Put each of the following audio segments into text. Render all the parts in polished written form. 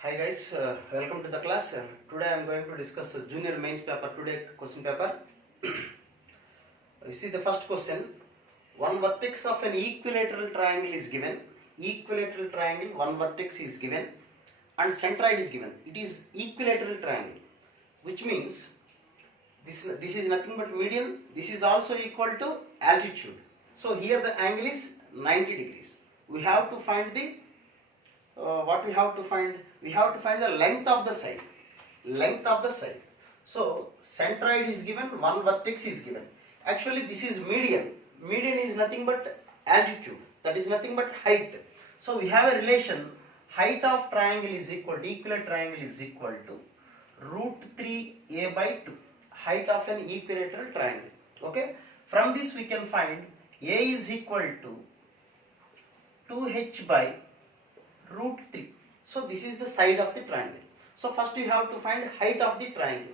Hi guys, welcome to the class. Today I am going to discuss junior mains paper today question paper. You see the first question. One vertex of an equilateral triangle is given. Equilateral triangle, one vertex is given and centroid is given. It is equilateral triangle, which means this is nothing but median. This is also equal to altitude. So here the angle is 90 degrees. We have to find the what we have to find? We have to find the length of the side. Length of the side. So centroid is given, one vertex is given. Actually this is median. Median is nothing but altitude. That is nothing but height. So we have a relation. Height of triangle is equal to, equilateral triangle is equal to root 3a by 2. Height of an equilateral triangle. Okay. From this we can find a is equal to 2h by root 3. So this is the side of the triangle. So first you have to find height of the triangle.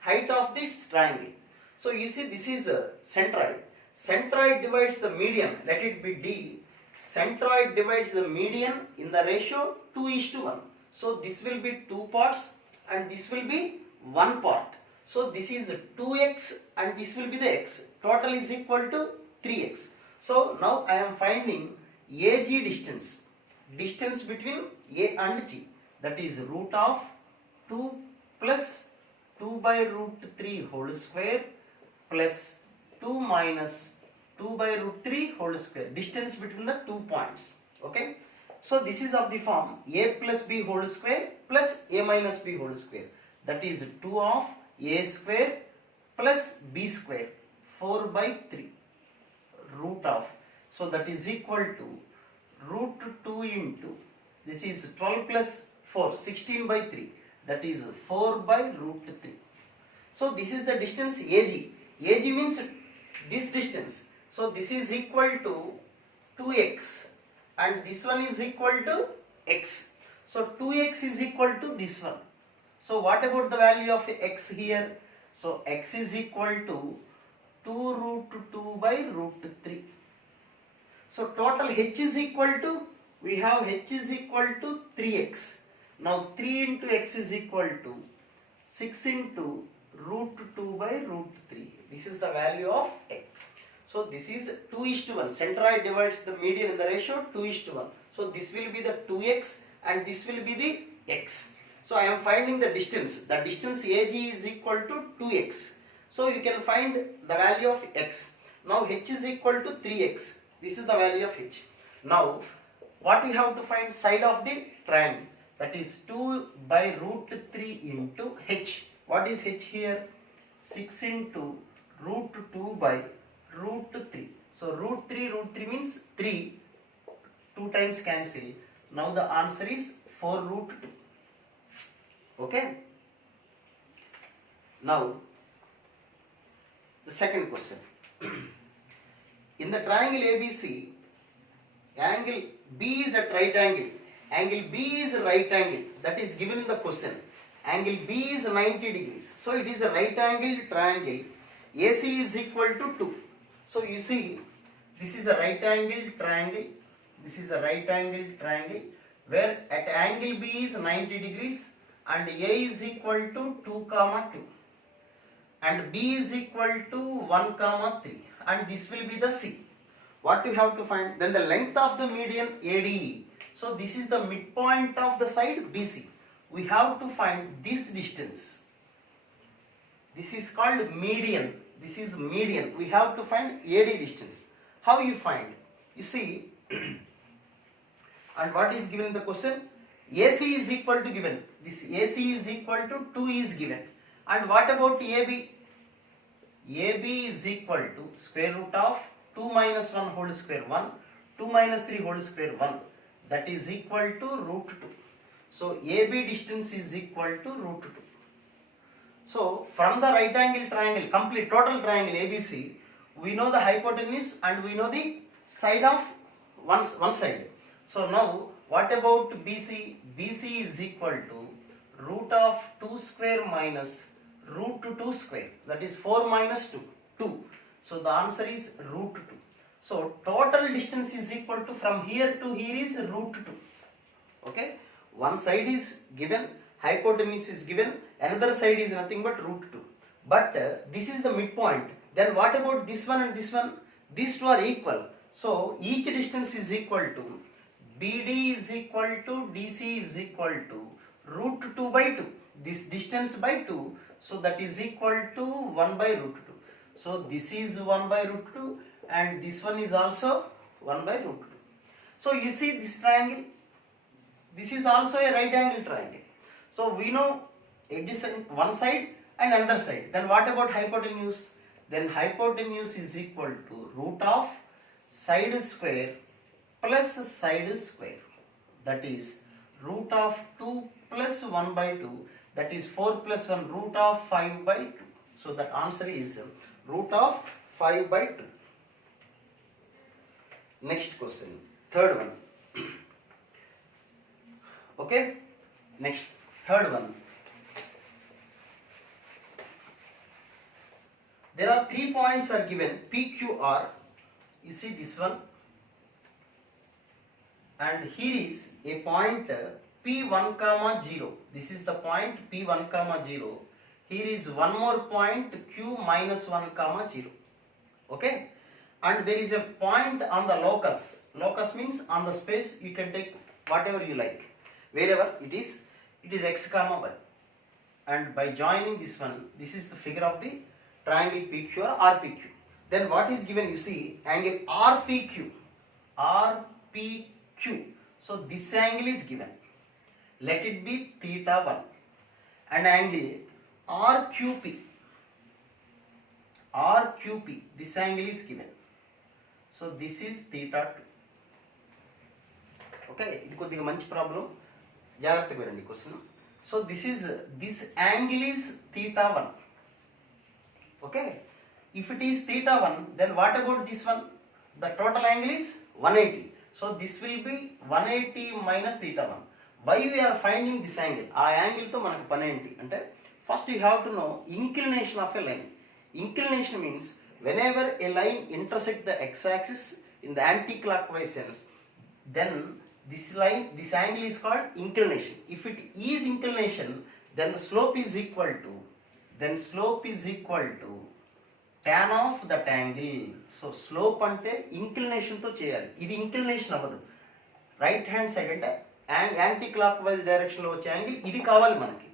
Height of this triangle. So you see this is a centroid. Centroid divides the median. Let it be D. Centroid divides the median in the ratio 2:1. So this will be two parts and this will be one part. So this is 2x and this will be the x. Total is equal to 3x. So now I am finding AG distance. Distance between A and G, that is root of 2 plus 2 by root 3 whole square plus 2 minus 2 by root 3 whole square. Distance between the 2 points. Okay. So this is of the form A plus B whole square plus A minus B whole square. That is 2 of A square plus B square 4 by 3 root of. So that is equal to root 2 into, this is 12 plus 4, 16 by 3, that is 4 by root 3. So this is the distance AG. AG means this distance. So this is equal to 2x and this one is equal to x. So 2x is equal to this one. So what about the value of x here? So x is equal to 2 root 2 by root 3. So total h is equal to, we have h is equal to 3x. Now 3 into x is equal to 6 into root 2 by root 3. This is the value of x. So this is 2:1. Centroid divides the median in the ratio 2:1. So this will be the 2x and this will be the x. So I am finding the distance. The distance AG is equal to 2x. So you can find the value of x. Now h is equal to 3x. This is the value of h. Now, what we have to find? Side of the triangle. That is 2 by root 3 into h. What is h here? 6 into root 2 by root 3. So, root 3 means 3. 2 times cancel. Now, the answer is 4 root 2. Okay. Now, the second question. In the triangle ABC, angle B is at right angle. Angle B is a right angle. That is given in the question. Angle B is 90 degrees. So it is a right angle triangle. AC is equal to 2. So you see, this is a right angle triangle. This is a right angle triangle where at angle B is 90 degrees and A is equal to 2, 2 and B is equal to 1, 3. And this will be the C. What you have to find? Then the length of the median AD. So this is the midpoint of the side BC. We have to find this distance. This is called median. This is median. We have to find AD distance. How you find? You see, and what is given in the question? AC is equal to given. This AC is equal to 2 is given. And what about AB? AB is equal to square root of 2 minus 1 whole square 1, 2 minus 3 whole square 1. That is equal to root 2. So AB distance is equal to root 2. So from the right angle triangle, complete total triangle ABC, we know the hypotenuse and we know the side of one side. So now what about BC? BC is equal to root of 2 square minus root 2 square, that is 4 minus 2, 2. So the answer is root 2. So total distance is equal to, from here to here is root 2. Okay. one side is given, hypotenuse is given, another side is nothing but root 2. But this is the midpoint. Then what about this one and this one? These two are equal. So each distance is equal to BD is equal to DC is equal to root 2 by 2. This distance by 2. So that is equal to 1 by root 2. So this is 1 by root 2 and this one is also 1 by root 2. So you see this triangle. This is also a right angle triangle. So we know adjacent one side and another side. Then what about hypotenuse? Then hypotenuse is equal to root of side square plus side square. That is root of 2 plus 1 by 2. That is 4 plus 1, root of 5 by 2. So the answer is root of 5 by 2. Next question, third one. Okay, next, third one. There are 3 points are given, PQR. You see this one. And here is a point P1 comma 0. This is the point P1 comma 0. Here is one more point Q minus 1 comma 0. Okay. And there is a point on the locus. Locus means on the space, you can take whatever you like. Wherever it is x comma y. And by joining this one, this is the figure of the triangle PQ or RPQ. Then what is given? You see angle RPQ. RPQ. So this angle is given. Let it be theta 1. And angle RQP. RQP. This angle is given. So this is theta 2. Okay, ఇది కొద్దిగా మంచి ప్రాబ్లం, జాగ్రత్తగా వినండి question. So this angle is theta 1. Okay, if it is theta 1, then what about this one? The total angle is 180. So this will be 180 minus theta 1. Why we are finding this angle? ఆ యాంగిల్ తో మనకు పని ఏంటి అంటే, first you have to know inclination of a line. Inclination means whenever a line intersect the x-axis in the anti-clockwise sense, then this angle is called inclination. If it is inclination, then the slope is equal to tan of that angle. So slope ante inclination తో చేయాలి. ఇది inclination అవ్వదు. Right hand side అంటే anti clock wise direction లో వచ్చే యాంగిల్ ఇది కావాలి మనకి.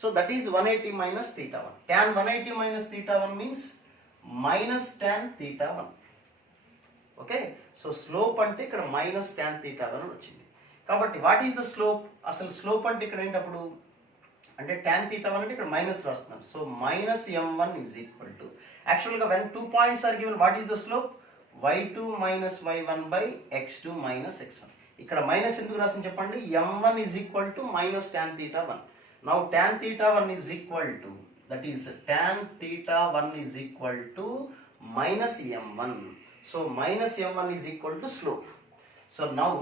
So that is 180 minus theta 1. tan 180 minus theta 1 means minus tan theta 1. Okay, so slope అంటే ఇక్కడ మైనస్ tan theta 1 అని వచ్చింది. కాబట్టి వాట్ ఈస్ ద స్లోప్? అసలు స్లోప్ అంటే ఇక్కడ ఏంటప్పుడు అంటే tan theta 1 అంటే ఇక్కడ మైనస్ రాస్తున్నాను. So minus m1 is equal to, యాక్చువల్గా when 2 points are given, what is the slope? y2 minus y1 by x2 minus x1. ఇక్కడ మైనస్ ఎందుకు రాసింది చెప్పండి? m1 is equal to minus tan theta 1. Now tan theta 1 is equal to, that is tan theta 1 is equal to minus m1. So minus m1 is equal to slope. So now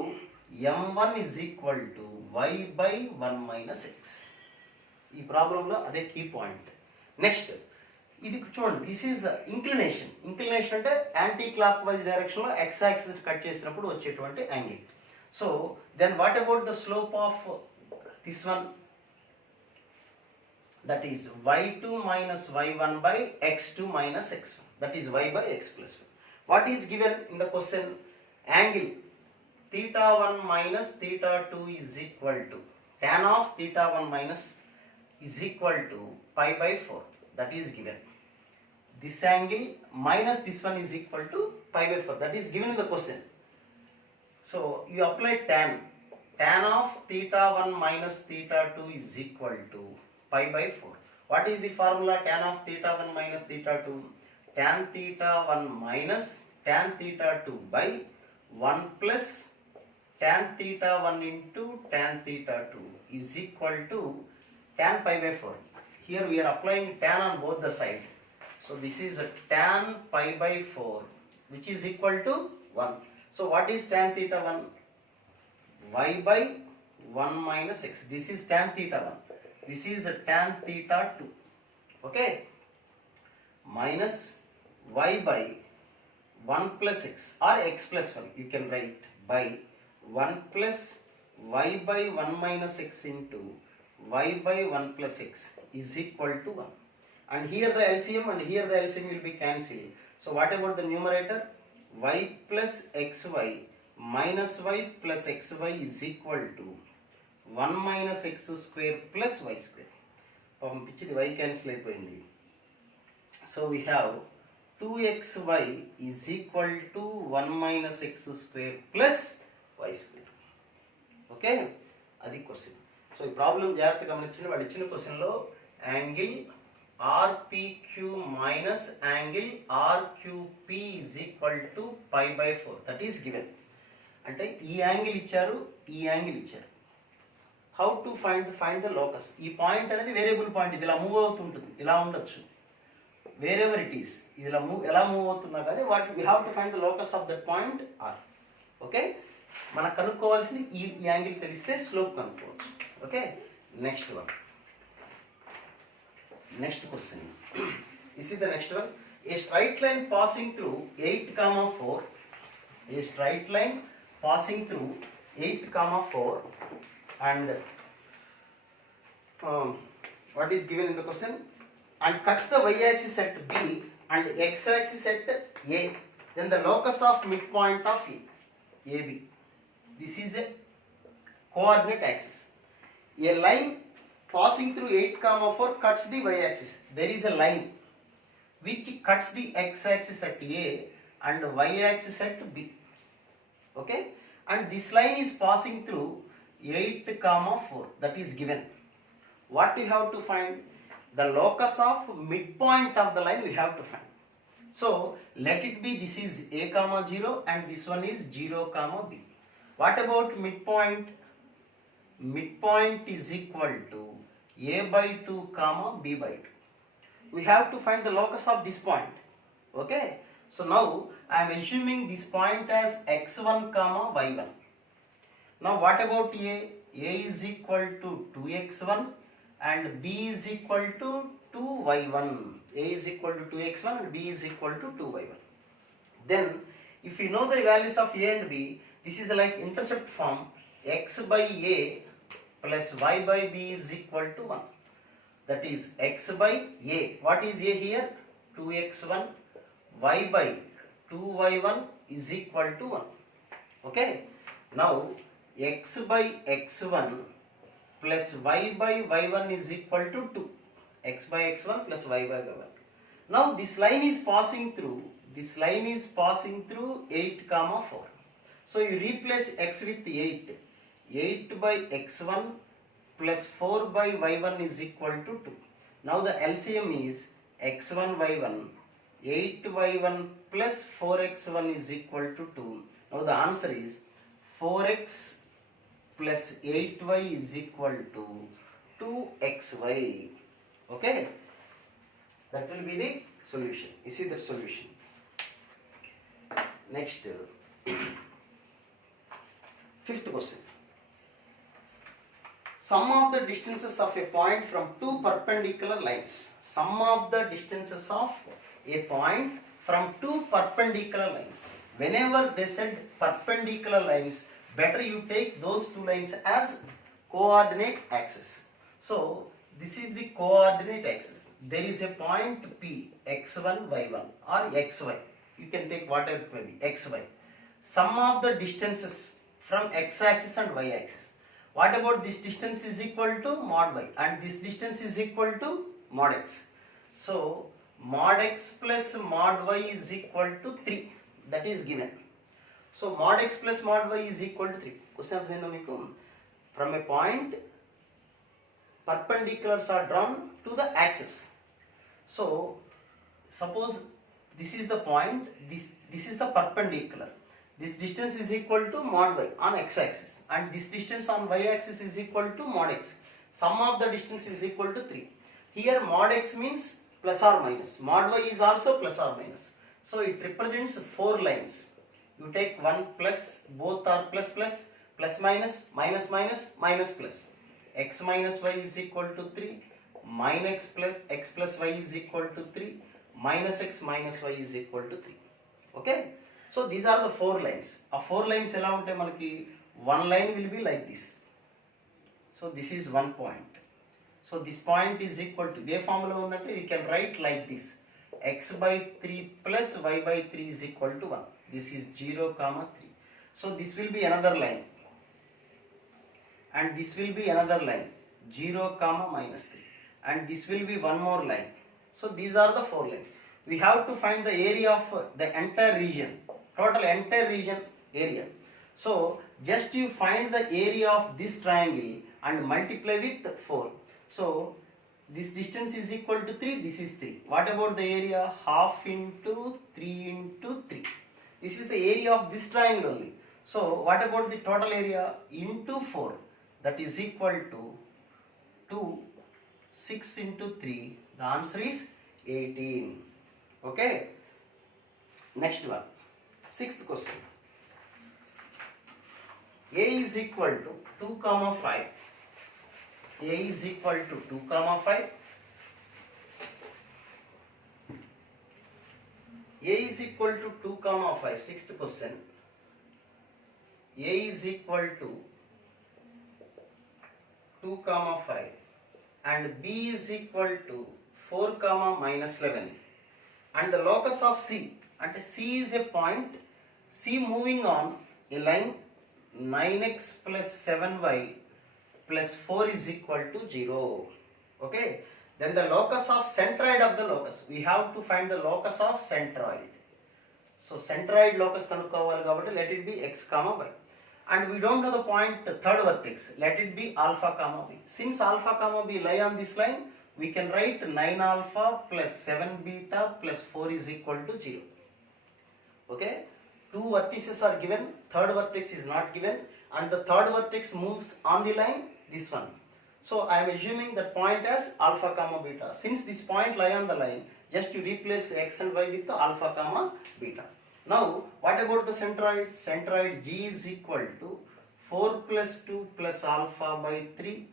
m1 is equal to y by 1 minus x. ఈ ప్రాబ్లంలో అదే key point. Next ఇది చూడండి, this is inclination. Inclination అంటే anti clock wise డైరెక్షన్లో X axis cut చేసినప్పుడు వచ్చేటువంటి angle. So then what about the slope of this one? That is y2 minus y1 by x2 minus x1. That is y by x plus 1. What is given in the question? Angle theta 1 minus theta 2 is equal to tan of theta 1 minus is equal to pi by 4. That is given. This angle minus this one is equal to pi by 4. That is given in the question. So you apply tan. Tan of theta 1 minus theta 2 is equal to pi by 4. What is the formula? Tan of theta 1 minus theta 2. Tan theta 1 minus tan theta 2 by 1 plus tan theta 1 into tan theta 2 is equal to tan pi by 4. Here we are applying tan on both the sides. So this is a tan pi by 4 which is equal to 1. So what is tan theta 1? Y by 1 minus x. This is tan theta 1. This is a tan theta 2. Okay. Minus y by 1 plus x or x plus 1. You can write by 1 plus y by 1 minus x into y by 1 plus x is equal to 1. And here the LCM and here the LCM will be cancelled. So what about the numerator? Y plus xy minus y plus xy is equal to 1 minus x square plus y square. పంపించింది y cancel అయిపోయింది. So we have 2xy is equal to 1 minus x square plus y square. Okay, అది question. So ఈ problem జాగ్రత్తగా గమనించండి. వాళ్ళు ఇచ్చిన క్వశ్చన్లో angle RPQ minus angle RQP is equal to pi by 4 that is given. అంటే ఈ యాంగిల్ ఇచ్చారు, ఈ యాంగిల్ ఇచ్చారు. How to find the locus. ఈ పాయింట్ అనేది వేరియబుల్ పాయింట్, ఇది ఇలా మూవ్ అవుతుంటుంది, ఇలా ఉండొచ్చు, వేరెవర్ ఇట్ ఈస్, ఇది ఎలా మూవ్ అవుతున్నా కానీ what we have to find the locus of that point are. Okay, మనకు కనుక్కోవాల్సింది ఈ యాంగిల్ తెలిస్తే స్లోప్ కనుక్కోవచ్చు. Okay, next one, next question. This is the next one. A straight line passing through 8, 4. A straight line passing through 8, 4 and what is given in the question? And cuts the y-axis at B and x-axis at A. Then the locus of midpoint of AB. This is a coordinate axis. A line passing through 8, 4 cuts the y-axis. There is a line which cuts the x-axis at A and y-axis at B. Okay, and this line is passing through 8, 4. That is given. What we have to find? The locus of midpoint of the line we have to find. So let it be this is A, 0 and this one is 0, B. What about midpoint? Midpoint is equal to A by 2, B by 2. We have to find the locus of this point. Okay, so now I am assuming this point as x1, y1. Now what about A? A is equal to 2x1 and B is equal to 2y1. A is equal to 2x1 and B is equal to 2y1. Then if you know the values of A and B, this is like intercept form. X by A plus y by B is equal to 1. That is x by A. What is A here? 2x1. Y by 2y1 is equal to 1. Okay. Now x by x1 plus y by y1 is equal to 2. X by x1 plus y by y1. Now this line is passing through 8, 4. So you replace x with 8. 8 by x1 plus 4 by y1 is equal to 2. Now the LCM is x1 y1. 8y1 plus 4x1 is equal to 2. Now the answer is 4x plus 8y is equal to 2xy. Okay, that will be the solution. You see that solution. Next, fifth question. Sum of the distances of a point from two perpendicular lines. Sum of the distances of a point from two perpendicular lines. Whenever they said perpendicular lines, better you take those two lines as coordinate axis. So this is the coordinate axis. There is a point P, x1, y1 or xy. You can take whatever it may be, xy. Sum of the distances from x-axis and y-axis. What about this distance is equal to mod y and this distance is equal to mod x. So mod x plus mod y is equal to 3. That is given. So mod x plus mod y is equal to 3. Question అర్థమైందా మీకు? From a point perpendiculars are drawn to the axis. So suppose this is the point, this is the perpendicular. This distance is equal to mod y on x-axis and this distance on y-axis is equal to mod x. Sum of the distance is equal to 3. Here mod x means plus or minus. Mod y is also plus or minus. So it represents 4 lines. You take 1 plus, both are plus plus, plus minus, minus minus, minus plus. X minus y is equal to 3. Minus x plus y is equal to 3. Minus x minus y is equal to 3. Okay. So these are the 4 lines. A 4 lines ఎలా ఉంటాయి మనకి one line will be like this. So this is one point. So this point is equal to, the formula undante we can write like this, x by 3 plus y by 3 is equal to 1. This is 0 comma 3. So this will be another line, and this will be another line, 0 comma minus 3, and this will be one more line. So these are the 4 lines. We have to find the area of the entire region, total entire region area. So just you find the area of this triangle and multiply with 4. So this distance is equal to 3, this is 3. What about the area? Half into 3 into 3. This is the area of this triangle only. So what about the total area? Into 4, that is equal to 2. 6 into 3, the answer is 18. Okay. Next one, 6th question. A is equal to 2 comma 5. A is equal to 2 comma 5. A is equal to 2 comma 5. 6th question. A is equal to 2 comma 5 and B is equal to 4 comma minus 11, and the locus of C, and C is a point, C moving on a line 9x plus 7y plus 4 is equal to 0. Okay. Then the locus of centroid of the locus. We have to find the locus of centroid. So centroid locus kanukovali kabatti let it be x comma y. And we don't know the point, the third vertex. Let it be alpha comma b. Since alpha comma b lie on this line, we can write 9 alpha plus 7 beta plus 4 is equal to 0. Okay. 2 vertices are given, third vertex is not given, and the third vertex moves on the line, this one. So I am assuming that point as alpha comma beta. Since this point lie on the line, just you replace x and y with the alpha comma beta. Now what about the centroid? Centroid G is equal to 4 plus 2 plus alpha by 3,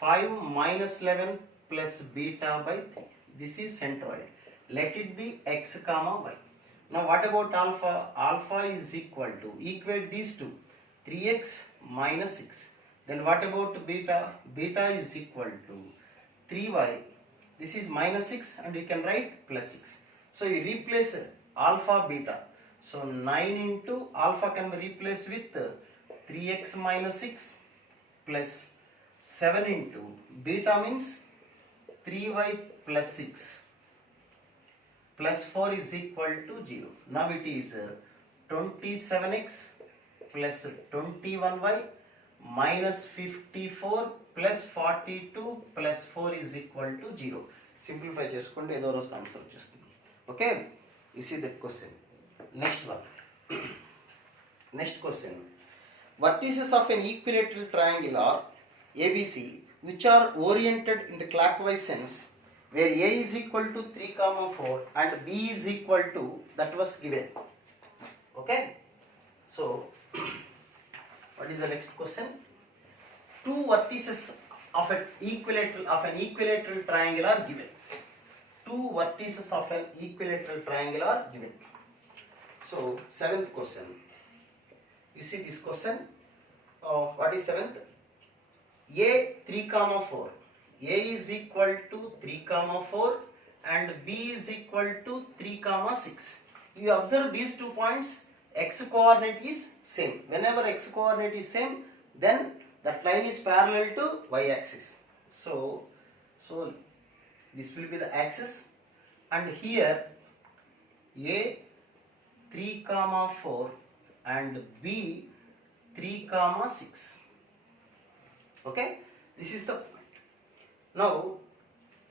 5 minus 11 plus beta by 3. This is centroid. Let it be x comma y. Now what about alpha? Alpha is equal to, equate these two, 3x minus 6. Then what about beta? Beta is equal to 3y. This is minus 6 and you can write plus 6. So you replace alpha beta. So 9 into alpha can be replaced with 3x minus 6 plus 7 into beta means 3y plus 6 plus 4 is equal to 0. Now it is 27x plus 21y minus 54 plus 42 plus 4 is equal to 0. Simplify chesukonde edo roju answer vachesthundi. Okay, you see that question. Next one. Next question. Vertices of an equilateral triangle are ABC, which are oriented in the clockwise sense, where A is equal to 3 comma 4 and B is equal to, that was given. Okay. So what is the next question? Two vertices of an equilateral triangle are given. Two vertices of an equilateral triangle are given. So 7th question. You see this question. What is 7th? A 3 comma 4. A is equal to 3 comma 4 and B is equal to 3 comma 6. You observe these 2 points. X coordinate is same. Whenever x coordinate is same, then that line is parallel to y axis. So this will be the axis, and here A 3 comma 4 and B 3 comma 6. Okay, this is the point. Now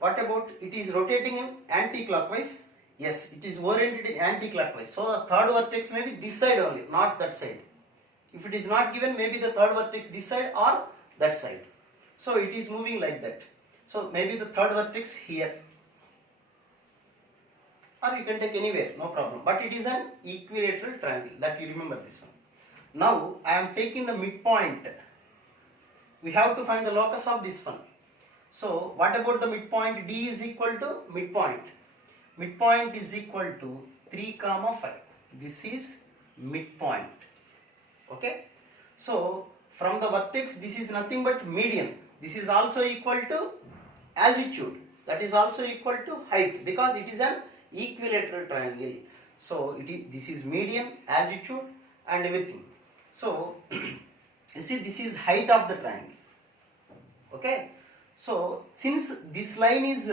what about it is rotating in anti-clockwise? Yes, it is oriented in anti-clockwise. So the third vertex may be this side only, not that side. If it is not given, maybe the third vertex this side or that side. So it is moving like that. So maybe the third vertex here, or you can take anywhere, no problem. But it is an equilateral triangle, that you remember this one. Now I am taking the midpoint. We have to find the locus of this one. So what about the midpoint? D is equal to midpoint. Midpoint is equal to 3 comma 5. This is midpoint. Okay. So from the vertex, this is nothing but median. This is also equal to altitude, that is also equal to height, because it is an equilateral triangle. So this is median, altitude and everything. So you see, this is height of the triangle. Okay, so since this line is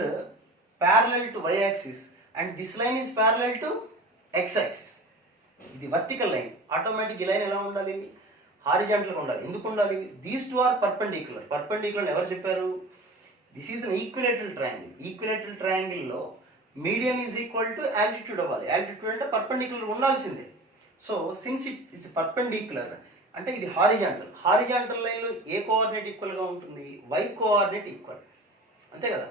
parallel to y-axis and this line is parallel to x-axis, ఇది vertical line, automatic ఈ line ఎలా ఉండాలి, హారిజాంటల్గా ఉండాలి. ఎందుకు ఉండాలి? These two are perpendicular. Perpendicular ఎవరు చెప్పారు? This is an equilateral triangle. Equilateral ట్రయాంగిల్లో median is equal to altitude అవ్వాలి. ఆల్టిట్యూడ్ అంటే పర్పెండిక్యులర్ ఉండాల్సిందే. So since it is perpendicular అంటే ఇది హారిజాంటల్. హారిజాంటల్ లైన్లో ఏ కోఆర్డినేట్ ఈక్వల్గా ఉంటుంది? వై కోఆర్డినేట్ ఈక్వల్, అంతే కదా.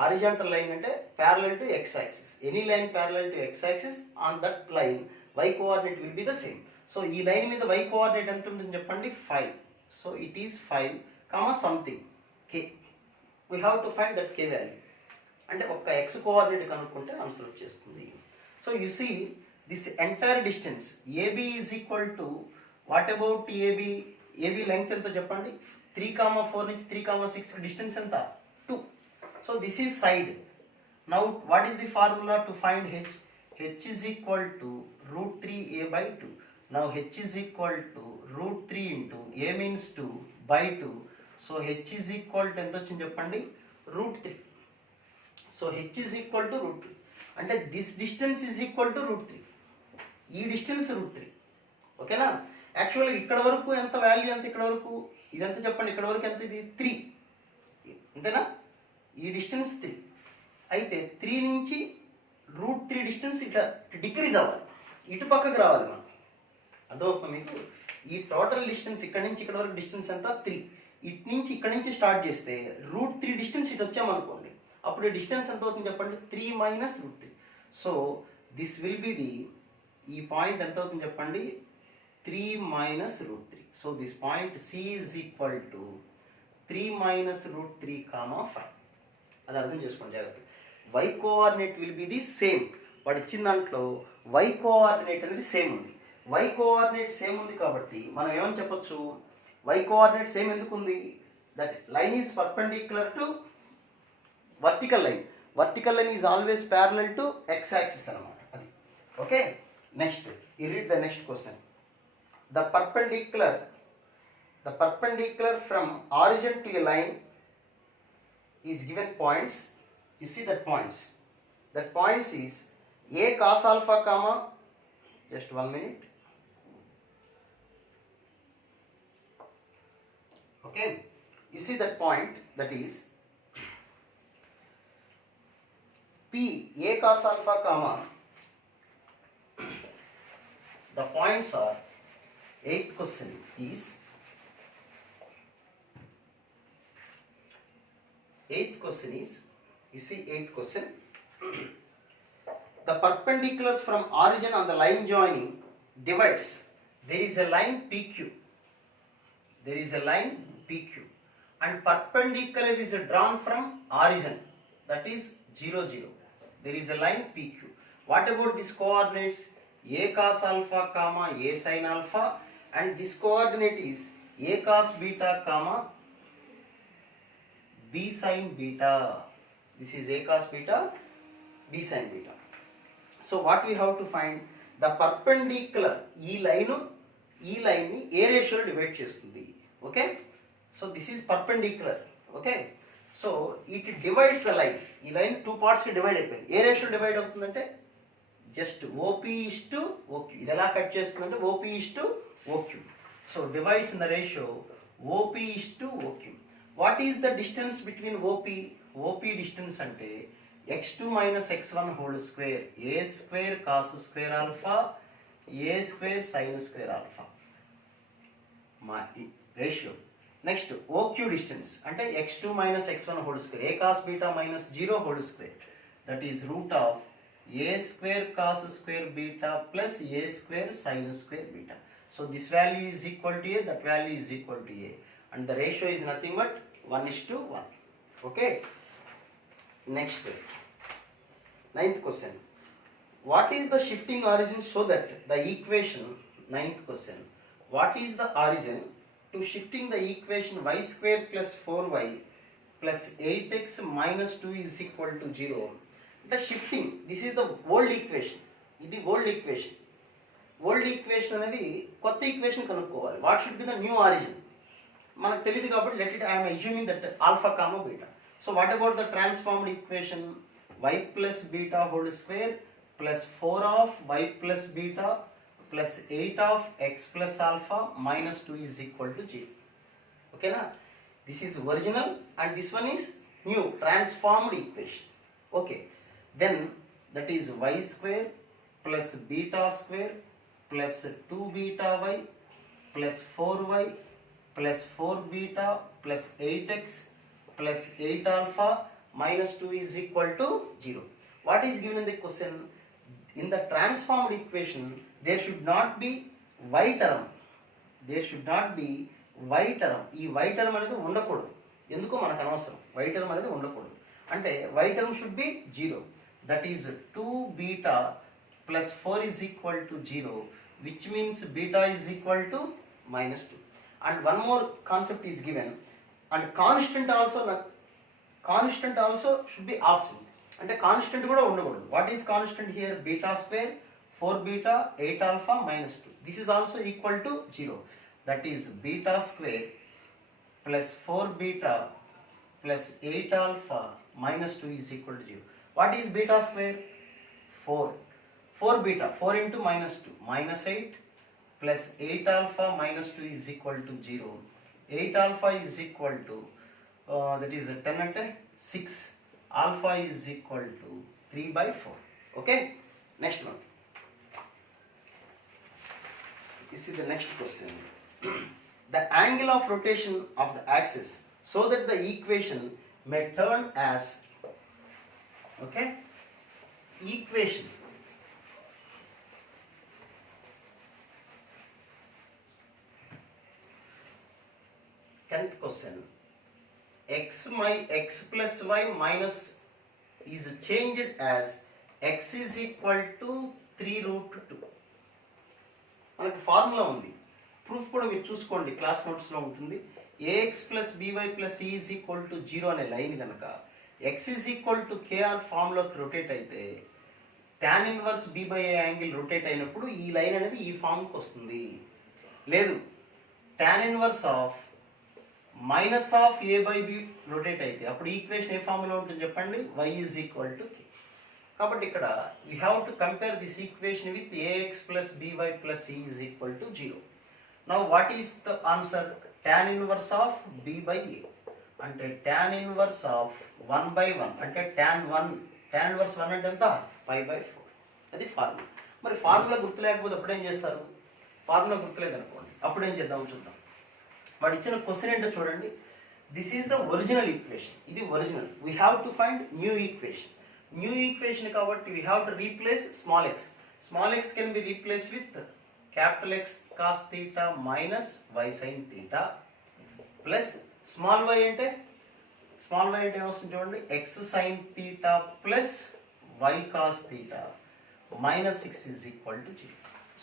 హారిజాంటల్ లైన్ అంటే parallel to X axis. Any line parallel to X axis, on that line y coordinate will be the same. So ఈ లైన్ మీద y coordinate ఎంత ఉంటుంది చెప్పండి? 5. So it is 5 comma something k. We have to find that k value. అంటే ఒక x coordinate కనుక్కుంటే ఆన్సర్ వచ్చేస్తుంది. So you see this entire distance AB is equal to, what about AB? AB length ఎంత చెప్పండి? 3,4 నుంచి 3,6 డిస్టెన్స్ ఎంత? 2. So this is side. Now what is the formula to find h? H is equal to root 3a by 2. Now h is equal to root 3 into a means 2 by 2. So h is equal to ఎంత వచ్చింది చెప్పండి? root 3. So h is equal to root 3. అంటే this distance is equal to root 3. ఈ distance root 3. ఓకేనా? యాక్చువల్గా ఇక్కడ వరకు ఎంత వాల్యూ ఎంత? ఇక్కడ వరకు ఇదంతా చెప్పండి. ఇక్కడ వరకు ఎంత? ఇది 3, అంతేనా? ఈ డిస్టెన్స్ 3 అయితే 3 నుంచి రూట్ 3 డిస్టెన్స్ ఇట్లా డిక్రీజ్ అవ్వాలి, ఇటు పక్కకు రావాలి మనం. అర్థమవుతుంది మీకు? ఈ టోటల్ డిస్టెన్స్ ఇక్కడ నుంచి ఇక్కడ వరకు డిస్టెన్స్ ఎంత? 3. ఇటు నుంచి ఇక్కడ నుంచి స్టార్ట్ చేస్తే రూట్ 3 డిస్టెన్స్ ఇటు వచ్చామనుకోండి, అప్పుడు డిస్టెన్స్ ఎంత అవుతుంది చెప్పండి? 3 minus root 3. So this will be the, ఈ పాయింట్ ఎంత అవుతుంది చెప్పండి? 3 minus root 3. So this point C is equal to 3 minus root 3 కామా 5. అది అర్థం చేసుకోండి జాగ్రత్త. y coordinate will be the same. వాడు ఇచ్చిన దాంట్లో y కోఆర్డినేట్ అనేది సేమ్ ఉంది. y కోఆర్డినేట్ సేమ్ ఉంది కాబట్టి మనం ఏమని చెప్పొచ్చు? y కోఆర్డినేట్ సేమ్ ఎందుకు ఉంది? That line is perpendicular to vertical line. Vertical line is always parallel to x axis అన్నమాట. అది okay. Next you read the next question. The perpendicular from origin to a line is given points. You see that points. That points is a cos alpha comma, just 1 minute. Okay, you see that point, that is P a cos alpha comma, the points are, 8th question is, 8th question is, you see 8th question, the perpendiculars from origin on the line joining divides. There is a line PQ. There is a line PQ and perpendicular is drawn from origin, that is 0 0. There is a line PQ. What about these coordinates? A cos alpha comma a sin alpha, and this coordinate is a cos beta comma b sin beta. This is a cos beta, b sin beta. So what we have to find? The perpendicular, ఈ లైన్ని ఏ రేషియోలో డివైడ్ చేస్తుంది. Okay, so this is perpendicular. Okay, so it divides the line. ఈ లైన్ 2 పార్ట్స్కి డివైడ్ అయిపోయింది. ఏ రేషియోలో డివైడ్ అవుతుందంటే just OP is to OQ. ఇది ఎలా కట్ చేస్తుందంటే OP is to OQ. So divides in the ratio OP is to OQ. What is the distance between OP? OP distance అంటే x2 minus x1 whole square, a square cos square alpha, a square sin square alpha. మా ratio. Next OQ distance అంటే x2 minus x1 whole square, a cos beta minus 0 whole square, that is root of a square cos square beta plus a square sin square beta. So this value is equal to a, that value is equal to a, and the ratio is nothing but 1:1. Okay. Next, 9th question. What is the shifting origin so that the equation, 9th question, what is the origin to shifting the equation y square plus 4y plus 8x minus 2 is equal to 0. The shifting, this is the old equation. ఇది old equation. Old equation అనేది కొత్త ఈక్వేషన్ కనుక్కోవాలి. What should be the new origin? మనకు తెలియదు కాబట్టి let it I'm assuming that alpha comma beta. So what about the transformed equation? y plus beta whole square plus 4 of y plus beta plus 8 of x plus alpha minus 2 is equal to 0. Okay na? This is original and this one is new transformed equation. Okay, then that is y square plus beta square plus 2 beta y plus 4y plus 4 beta plus 8x plus 8 alpha minus 2 is equal to 0. What is given in the question? In the transformed equation there should not be y term. There should not be y term. ఈ y term అనేది ఉండకూడదు. ఎందుకో మనకు అనవసరం. y term అనేది ఉండకూడదు. అంటే y term should be 0. That is 2 beta plus 4 is equal to 0, which means beta is equal to minus 2. And one more concept is given, and constant also should be absent. అంటే కాన్స్టెంట్ కూడా ఉండకూడదు. What is constant here? Beta square 4 బీటా 8 alpha minus 2. This is also equal to 0. That is beta square plus 4 beta plus 8 alpha minus 2 is equal to 0. What is beta square? 4 beta, 4 into minus 2, minus 8 plus 8 alpha minus 2 is equal to 0. 8 alpha is equal to, that is 10 and 6. Alpha is equal to 3 by 4. Okay, next one. You see the next question. The angle of rotation of the axis so that the equation may turn as, okay, equation. 10th question. X plus y minus is changed as x is equal to 3 root 2. మనకి ఫార్ములా ఉంది. ప్రూఫ్ కూడా మీరు చూసుకోండి, క్లాస్ నోట్స్లో ఉంటుంది. ax plus by plus c is equal to 0 అనే లైన్ కనుక x is equal to k on ఫార్ములాకి రొటేట్ అయితే tan inverse b by a angle rotate అయినప్పుడు ఈ లైన్ అనేది ఈ ఫార్మ్కి వస్తుంది. లేదు, tan inverse of minus of a by b rotate అయితే అప్పుడు ఈక్వేషన్ ఏ ఫార్ములా ఉంటుంది చెప్పండి? y is equal to k. కాబట్టి ఇక్కడ we have to compare this equation with ax plus by plus c is equal to 0. Now what is the answer? tan inverse of b by a అంటే tan inverse of 1 by 1 అంటే tan inverse 1 అంటే ఎంత? 5/4. అది ఫార్ములా. మరి ఫార్ములా గుర్తు లేకపోతే అప్పుడు ఏం చేస్తారు? ఫార్ములా గుర్తులేదనుకోండి, అప్పుడు ఏం చేద్దాం చూద్దాం. వాడు ఇచ్చిన క్వశ్చన్ ఏంటో చూడండి. This is the original equation. ఇది original. We have to find new equation. New equation కాబట్టి we have to replace small x. Small x can be replace with capital x cos theta minus y sine theta plus small y అంటే ఏమొస్తుంది చూడండి? X sine theta plus y cos theta minus 6 is equal to 0.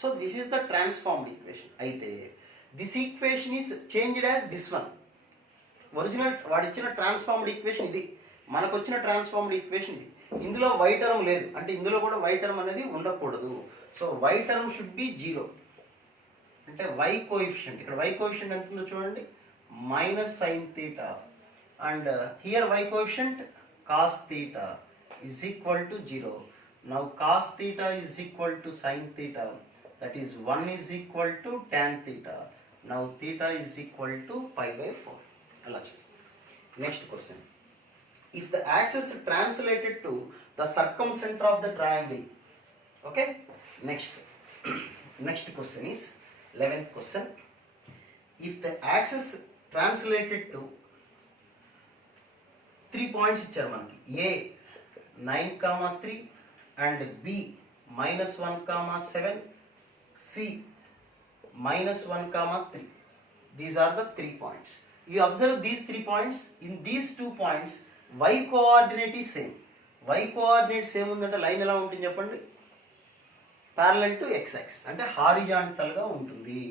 So this is the transformed equation. అయితే this equation is changed as this one. Original వాడు ఇచ్చిన transformed equation ఇది, మనకు వచ్చిన transformed equation ఇది. ఇందులో వై టర్మ్ లేదు, అంటే ఇందులో కూడా వై టర్మ్ అనేది ఉండకూడదు. So why term should be 0. అంటే వై కోఎఫిషియంట్, ఇక్కడ వై కోఎఫిషియంట్ ఎంత ఉందో చూడండి, minus sine theta and here why coefficient cos theta is equal to 0. Now cos theta is equal to sine theta, that is 1 is equal to tan theta. Now theta is equal to pi/4. అలా చేస్తాం. Next question. If the axis translated to the circumcenter of the triangle. Okay? Next question is 11th question. If the axis translated to 3 points ఇచ్చారు మనకి. A 9, 3 and B -1, 7, C -1, 3. These are the 3 points. You observe these 3 points. In these 2 points, y coordinate is same. Y coordinate same ఉందంటే లైన్ ఎలా ఉంటుంది చెప్పండి? Parallel to x axis అంటే హారిజాంటల్ గా ఉంటుంది.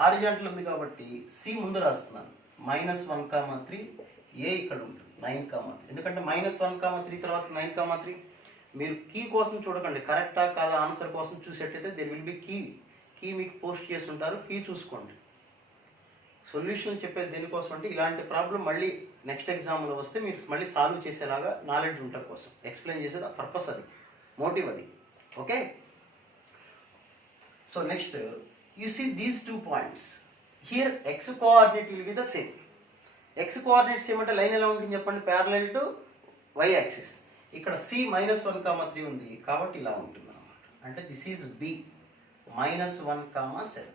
హారిజాంటల్ ఉంది కాబట్టి సి ముందు రాస్తున్నాను, -1,3, ఏ ఇక్కడ ఉంటుంది 9,3. ఎందుకంటే -1,3 తర్వాత 9,3. మీరు కీ కోసం చూడకండి, కరెక్టా కాదా ఆన్సర్ కోసం చూసేట్టయితే దెర్ విల్ బి కీ మీకు పోస్ట్ చేస్తుంటారు, కీ చూసుకోండి. సొల్యూషన్ చెప్పేది దేనికోసం అంటే ఇలాంటి ప్రాబ్లం మళ్ళీ నెక్స్ట్ ఎగ్జామ్లో వస్తే మీరు మళ్ళీ సాల్వ్ చేసేలాగా నాలెడ్జ్ ఉండటం కోసం ఎక్స్ప్లెయిన్ చేసేది పర్పస్, అది మోటివ్ అది. Okay, so next you see these 2 points. Here X coordinate will be the same. X coordinates ఏమంటే లైన్ ఎలా ఉంటుంది చెప్పండి, ప్యారలల్ టు వై యాక్సిస్. ఇక్కడ సి -1,3 ఉంది కాబట్టి ఇలా ఉంటుంది అనమాట. అంటే దిస్ ఈజ్ బి -1,7.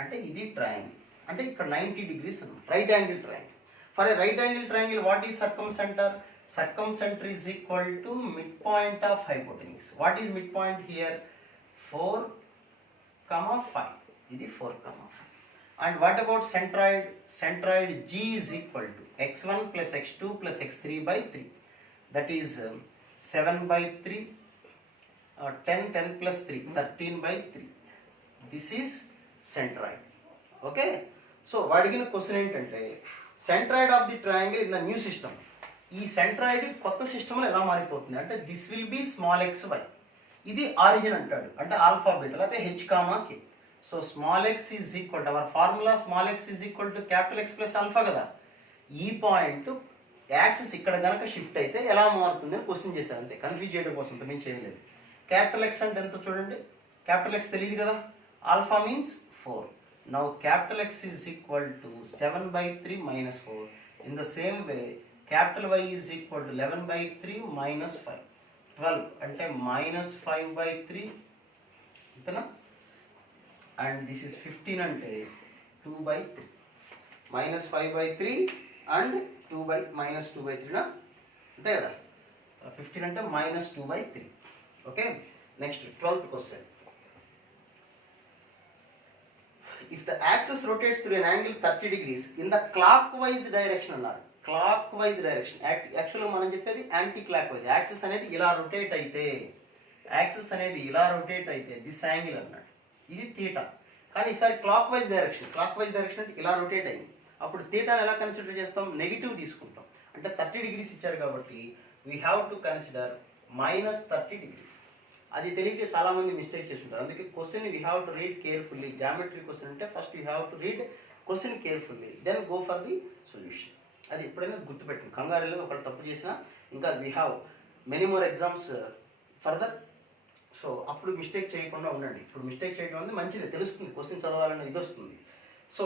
అంటే ఇది ట్రయాంగిల్, అంటే ఇక్కడ 90 degrees ఉంది, right angle triangle. For a right angle triangle what is circumcentre? Circumcenter is equal to midpoint of hypotenuse. What is midpoint here? 4,5. This is 4,5. And what about centroid? Centroid G is equal to x1 plus x2 plus x3 by 3. That is 7 by 3, 10 plus 3, 13 by 3. This is centroid. Okay. So what is the question? Centroid of the triangle in the new system. ఈ సెంట్రాయిడ్ కొత్త సిస్టంలో ఎలా మారిపోతుంది అంటే this will be small X why. ఇది ఆరిజిన్ అంటాడు, అంటే alpha beta లేకపోతే H comma K. So small x is equal to our formula, small x is equal to capital X plus alpha కదా. ఈ పాయింట్ యాక్సిస్ ఇక్కడ కనుక షిఫ్ట్ అయితే ఎలా మారుతుంది అని క్వశ్చన్ చేశారు, అంతే. కన్ఫ్యూజ్ చేయడం కోసం అంత మేము చేయలేదు. క్యాపిటల్ ఎక్స్ అంటే ఎంత చూడండి, క్యాపిటల్ ఎక్స్ తెలియదు కదా, alpha means 4. Now capital X is equal to 7/3 - 4. In the same way capital Y is equal to 11/3 minus 5. 12 అంటే -5/3 అంతేనా. అండ్ దిస్ ఇస్ 15 అంటే 2/3. -5/3 అండ్ -2/3 నా అంతే కదా. 15 అంటే -2/3. Okay, next 12th question. If the axis rotates through an angle 30 degrees in the clockwise direction అన్నారు. Clock wise direction, యాక్చువల్గా మనం చెప్పేది యాంటీ క్లాక్ వైజ్. యాక్సిస్ అనేది ఇలా రొటేట్ అయితే దిస్ యాంగిల్ అన్నాడు, ఇది థీటా. కానీ ఈసారి క్లాక్ వైజ్ డైరెక్షన్ అంటే ఇలా రొటేట్ అయింది. అప్పుడు థీటాని ఎలా కన్సిడర్ చేస్తాం, నెగిటివ్ తీసుకుంటాం. అంటే 30 degrees ఇచ్చారు కాబట్టి we have to consider -30 degrees. అది తెలియక చాలా మంది మిస్టేక్ చేస్తుంటారు. అందుకే question we have to read carefully. Geometry question అంటే first you have to read question carefully, then go for the solution. అది ఎప్పుడైనా గుర్తుపెట్టండి, కంగారులో ఒకటి తప్పు చేసినా ఇంకా we have many more exams further. సో అప్పుడు మిస్టేక్ చేయకుండా ఉండండి. ఇప్పుడు మిస్టేక్ చేయడం అనేది మంచిదే, తెలుస్తుంది, క్వశ్చన్ చదవాలన్న ఇది వస్తుంది. So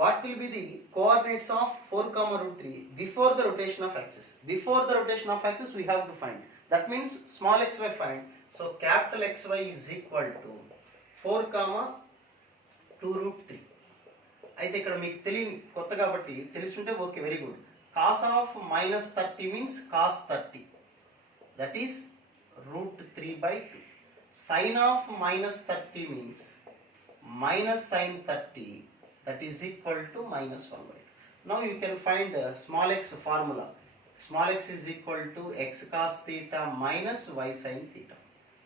what will be the coordinates of 4,3 before the rotation of axis? Before the rotation of axis we have to find, that means small xy find. So capital XY is equal to 4,2√3. అయితే ఇక్కడ మీకు తెలియని కొత్త కాబట్టి తెలుసుంటే okay, very good. Cos of -30 means cos 30, that is √3/2. Sign of -30 means -sin 30, that is equal to -1/2. Now you can find small x formula. Small x is equal to x cos θ minus y sin θ.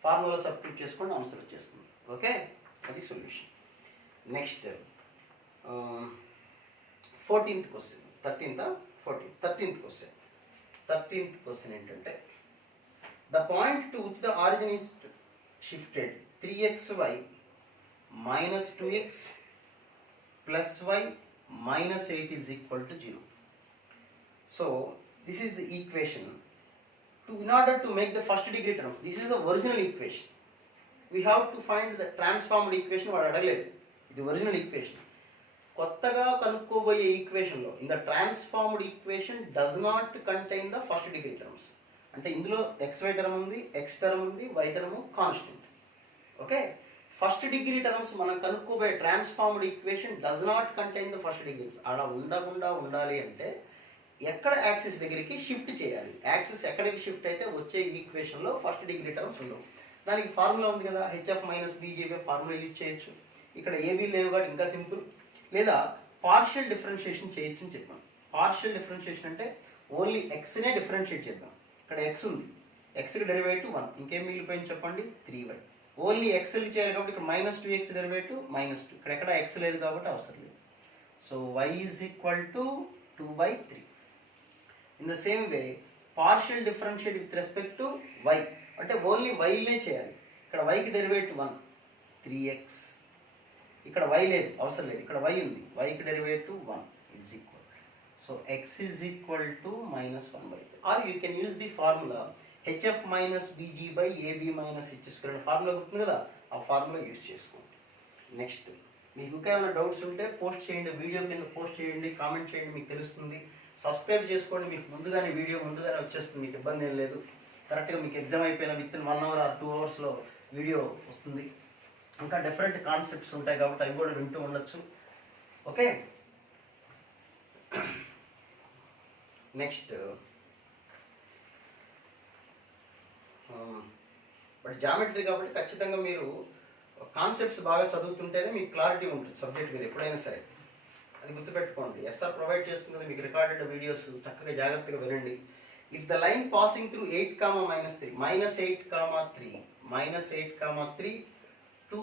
Formula substitute చేసుకోండి, answer వచ్చేస్తుంది. Okay, అది solution. Next 14th question. 13th question ఏంటంటే the point to which the origin is shifted 3xy minus 2x plus y minus 8 is equal to 0. So this is the equation. In order to make the first degree terms, this is the original equation. We have to find the transformed equation. వాడు అడగలేదు, ఇది original equation. కొత్తగా కనుక్కోబోయే ఈక్వేషన్లో in the transformed equation does not contain the first degree terms. అంటే ఇందులో xy term ఉంది, x term ఉంది, y term constant. Okay, first degree terms మనం కనుక్కోబోయే transformed equation does not contain the first degree. అలా ఉండకుండా ఉండాలి అంటే ఎక్కడ యాక్సిస్ దగ్గరికి షిఫ్ట్ చేయాలి. యాక్సిస్ ఎక్కడికి షిఫ్ట్ అయితే వచ్చే ఈక్వేషన్లో ఫస్ట్ డిగ్రీ టర్మ్స్ ఉండవు. దానికి ఫార్ములా ఉంది కదా, HF minus BJP formula use చేయొచ్చు. ఇక్కడ ఏబీ లేవు కాబట్టి ఇంకా సింపుల్. లేదా పార్షియల్ డిఫరెన్షియేషన్ చేయొచ్చు అని చెప్పాను. పార్షియల్ డిఫరెన్షియేషన్ అంటే ఓన్లీ ఎక్స్నే డిఫరెన్షియేట్ చేద్దాం. ఇక్కడ ఎక్స్ ఉంది, ఎక్స్కి డెరివేటివ్ 1, ఇంకేం మిగిలిపోయింది చెప్పండి, 3y. ఓన్లీ ఎక్స్ఎల్ చేయాలి కాబట్టి ఇక్కడ -2x డెరివేటివ్ -2, ఇక్కడ ఎక్కడ ఎక్స్ లేదు కాబట్టి అవసరం లేదు. So y is equal to 2/3. In the same way partial differentiate with respect to y అంటే ఓన్లీ వైలే చేయాలి. ఇక్కడ yకి డెరివేటివ్ 1 3x, ఇక్కడ y లేదు అవసరం లేదు, ఇక్కడ y ఉంది, yకి derivative 1 is equal. So x is equal to -1/3. Or you can use the formula hf minus bg by ab minus h² formula గుర్తుంది కదా, ఆ ఫార్ములా యూజ్ చేసుకోండి. నెక్స్ట్ మీకు ఇంకా ఏమైనా డౌట్స్ ఉంటే పోస్ట్ చేయండి, వీడియో కింద పోస్ట్ చేయండి, కామెంట్ చేయండి, మీకు తెలుస్తుంది. సబ్స్క్రైబ్ చేసుకోండి, మీకు ముందుగానే వీడియో ముందుగానే వచ్చేస్తుంది, మీకు ఇబ్బంది ఏం లేదు. కరెక్ట్గా మీకు ఎగ్జామ్ అయిపోయిన with in 1 hour are 2 hours video వస్తుంది. ఇంకా డిఫరెంట్ కాన్సెప్ట్స్ ఉంటాయి కాబట్టి అవి కూడా వింటూ ఉండొచ్చు. ఓకే, నెక్స్ట్ బట్ జామెట్రీ కాబట్టి ఖచ్చితంగా మీరు కాన్సెప్ట్స్ బాగా చదువుతుంటేనే మీకు క్లారిటీ ఉంటుంది సబ్జెక్ట్ మీద ఎప్పుడైనా సరే, అది గుర్తుపెట్టుకోండి. ఎస్ఆర్ ప్రొవైడ్ చేస్తుంది మీకు రికార్డెడ్ వీడియోస్, చక్కగా జాగ్రత్తగా వినండి. If the line passing through 8, -3 -8, 2,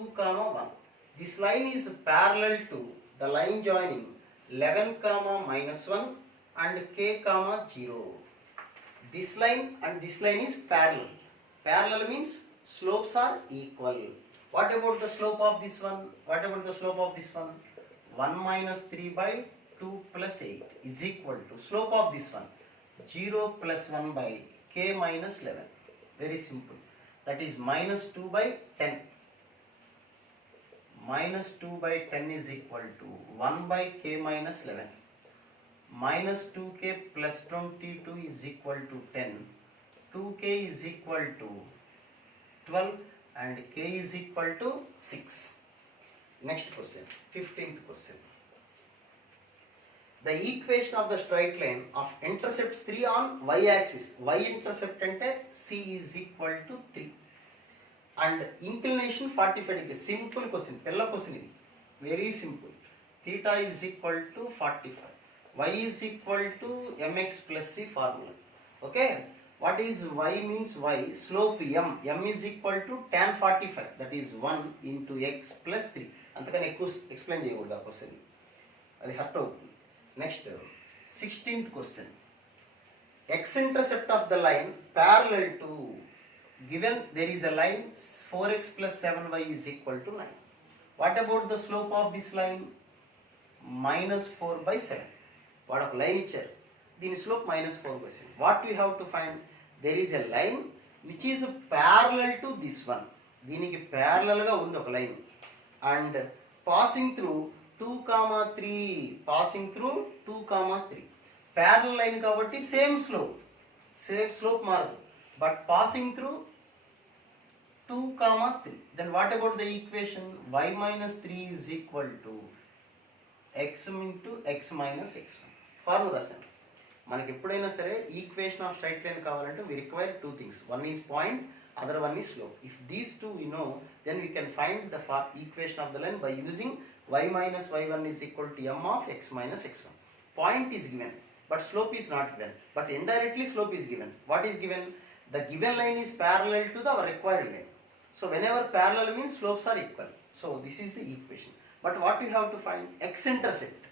1, this line is parallel to the line joining 11, -1 and k, 0. This line and this line is parallel. Parallel means slopes are equal. What about the slope of this one? 1 minus 3/2 plus 8 is equal to slope of this one 0 plus 1 by k minus 11. Very simple. That is -2/10. -2/10 is equal to 1 by k minus 11. -2k plus 22 is equal to 10. 2k is equal to 12 and k is equal to 6. Next question, 15th question. The equation of the straight line of intercepts 3 on y-axis. Y-intercept ante c is equal to 3 and inclination 45 degrees. Simple question, pella question idi. Very simple. Theta is equal to 45. Y is equal to mx plus c formula. Okay, what is y means y? Slope m is equal to tan 45, that is 1 into x plus 3. అంతకని ఎక్కువ explain చేయకూడదు ఆ question, అది hurt అవుతుంది. Next 16th question. X intercept of the line parallel to given there is a line 4x plus 7y is equal to 9. What about the slope of this line? -4/7. వాడు ఒక line ఇచ్చారు, దీని slope -4/7. What you have to find? There is a line which is parallel to this one, దీనికి ప్యారలల్గా ఉంది ఒక line, and passing through 2, 3. Parallel line కాబట్టి same slope మారదు, but passing through 2, 3. Then what about the equation? y minus 3 is equal to x into x minus x1. Formula రాశాను. మనకి ఎప్పుడైనా సరే ఈక్వేషన్ ఆఫ్ స్ట్రైట్ లైన్ కావాలంటే we require 2 things. One is point, other one is slope. If these two we know, then we can find the equation of the line by using y minus y1 is equal to m of x minus x1. Point is given, but slope is not given. But indirectly slope is given. What is given? The given line is parallel to the required line. So whenever parallel means slopes are equal. So this is the equation. But what you have to find? X-intercept.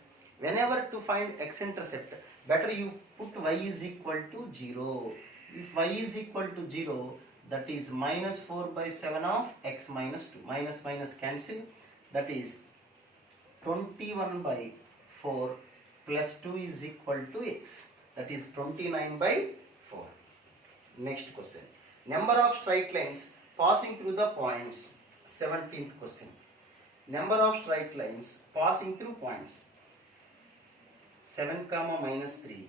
Whenever to find x-intercept, better you put y is equal to 0. If y is equal to 0, that is -4/7 of x minus 2. Minus cancel. That is 21/4 plus 2 is equal to x. That is 29/4. Next question. Number of straight lines passing through the points. 17th question. Number of straight lines passing through points 7, -3,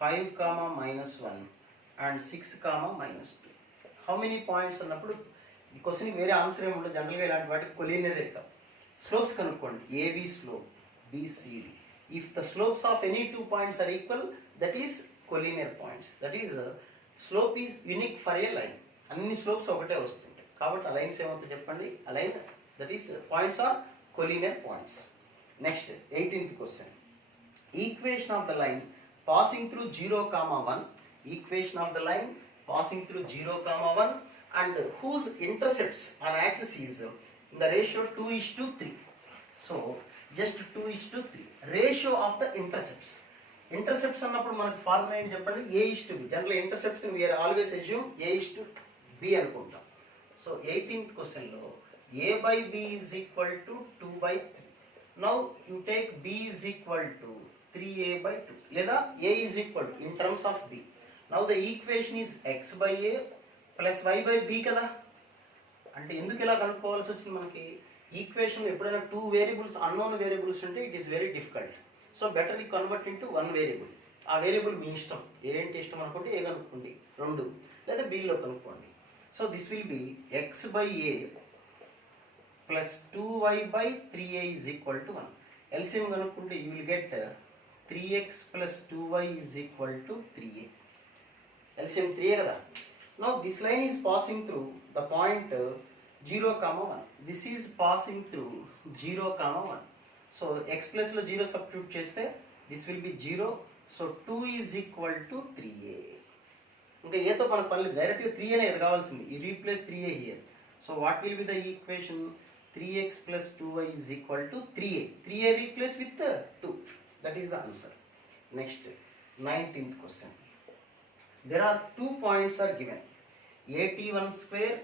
5, -1 and 6, -2. How many points అన్నప్పుడు ఈ క్వశ్చన్కి వేరే ఆన్సర్ ఏమి ఉండదు. జనరల్గా ఇలాంటి వాటికి collinear రేఖ స్లోప్స్ కనుక్కోండి. AB slope, BCD. If the slopes of any 2 points are equal, that is collinear points. That is slope is unique for a line. అన్ని స్లోప్స్ ఒకటే వస్తుంటాయి కాబట్టి ఆ లైన్స్ ఏమవుతాయి చెప్పండి? ఆ line that is points are collinear points. Next 18th question. Equation of the line passing through 0, 1. Equation of the line passing through 0, 1 and whose intercepts on axis is in the ratio 2:3. So just 2:3 ratio of the intercepts. Intercepts అన్నప్పుడు మనకి ఫార్ములా ఏంటి చెప్పండి, A:B. General intercepts we are always assume A:B అనుకుంటాం. So 18th క్వశ్చన్లో A/B is equal to 2/3. Now you take B is equal to 3A/2 లేదా A is equal to in terms of B. Now the equation is x/A plus y/B కదా. అంటే ఎందుకు ఇలా కనుక్కోవాల్సి వచ్చింది మనకి, ఈక్వేషన్ ఎప్పుడైనా 2 వేరియబుల్స్ అన్నోన్ వేరియబుల్స్ ఉంటే it is very difficult. So better you convert into 1 వేరియబుల్. ఆ వేరియబుల్ మీ ఇష్టం, ఏంటి ఇష్టం అనుకుంటే ఏ కనుక్కోండి 2 లేదా బీలో కనుక్కోండి. So this will be x/A plus 2y/3a is equal to 1. LCM కనుక్కుంటే you will get 3x plus 2y is equal to 3a. LCM 3a కదా. Now this line is passing through the point 0, 1. This is passing through 0, 1. So x plus లో 0 substitute చేస్తే this will be 0. So 2 is equal to 3a. ఇంకా ఏతో మన పని లేదు, డైరెక్ట్గా 3a అనేది కావాల్సింది. You replace 3a here. So what will be the equation? 3x plus 2y is equal to 3a. 3a replace with 2. That is the answer. Next, 19th question. There are 2 points are given. at1 square,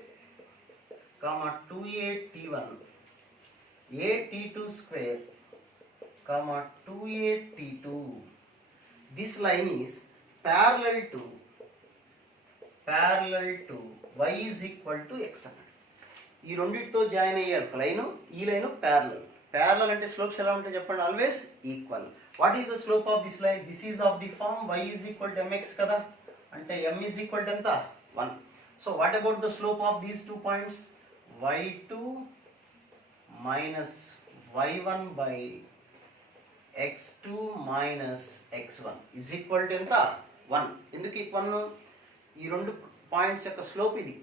2at1, at2 square, 2at2. This line is parallel to y is equal to x. ఈ రెండింటితో జాయిన్ అయ్యే లైన్, ఈ line parallel అంటే స్లోప్స్ ఎలా ఉంటాయి చెప్పండి, always equal. What is the slope of this line? This is of the form y is equal to mx కదా, అంటే m is equal to ఎంత 1. So what about the slope of these 2 points? y2 minus y1 by x2 minus x1 is equal to ఎంత 1. ఎందుకు 1? ఈ రెండు పాయింట్స్ యొక్క స్లోప్ ఇది,